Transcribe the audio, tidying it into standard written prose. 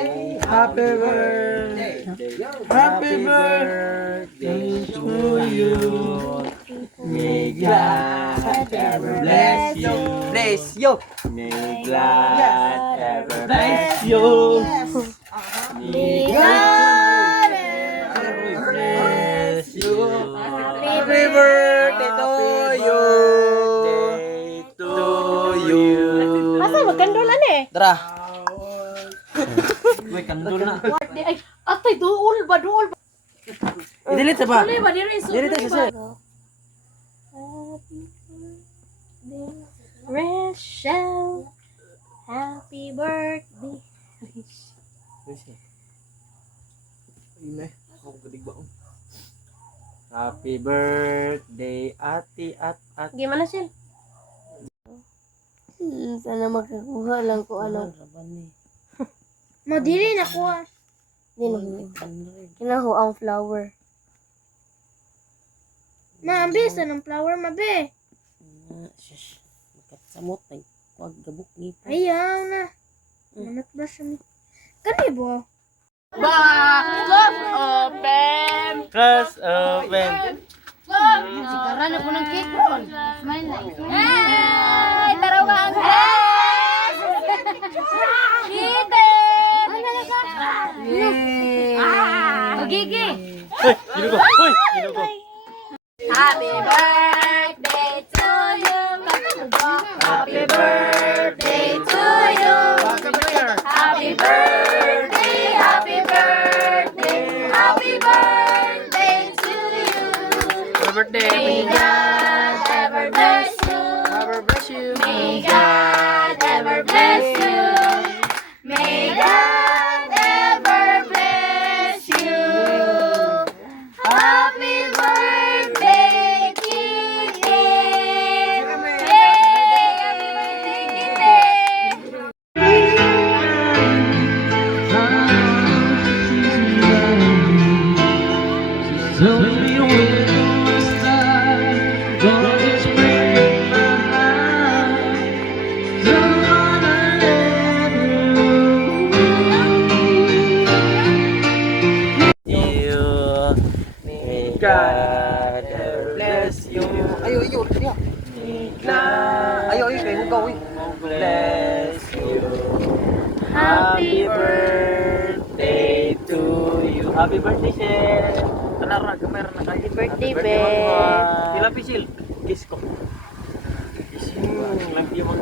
Happy birthday. Happy birthday to you. May God ever bless you. Bless you. May God ever bless you. May God ever bless you. Happy birthday to you. To you. Asa magkandulan eh? Tara. Uy, kandul na. Ay, atay duol ba duol ba? I-delete sa ba? Dili ba diri so. Delete sa sir. Rachel, happy birthday. Happy birthday, ati at. Gimana sih? Sana makakuha lang ko ano. Madiri na ko. Dili. Kinaho ang flower. Maambis ng flower mabe. Shush. Magkatsamot ay kuwag gabok ni. Ayaw na. Manat ba siya? Kani bo? Close open. Sikaran ako ng cake ron. Smile na. Hey! Tarawang! Kite! Magigi! Uy, ginugo. Uy, ginugo. Happy birthday to you. Happy birthday to you. Happy birthday, happy birthday, happy birthday to you. Happy birthday. May God ever bless you. Ever bless you. May God ever bless you. May God ever bless you. Happy birthday, Kiki. Hey, happy birthday, Kiki. Tell me when you start, God is breaking my heart. Don't wanna let You. May God ever bless you. Ayo, ayo, ayo. May God. Ayo, ayo, kayo hugaw, bless you. Happy birthday to you. Happy birthday, Shel. Tanara, kamera na kayo. Happy birthday, Happy be. Mama. Sila, Pisil. Kiss ko. Kiss mo. Lagi mo.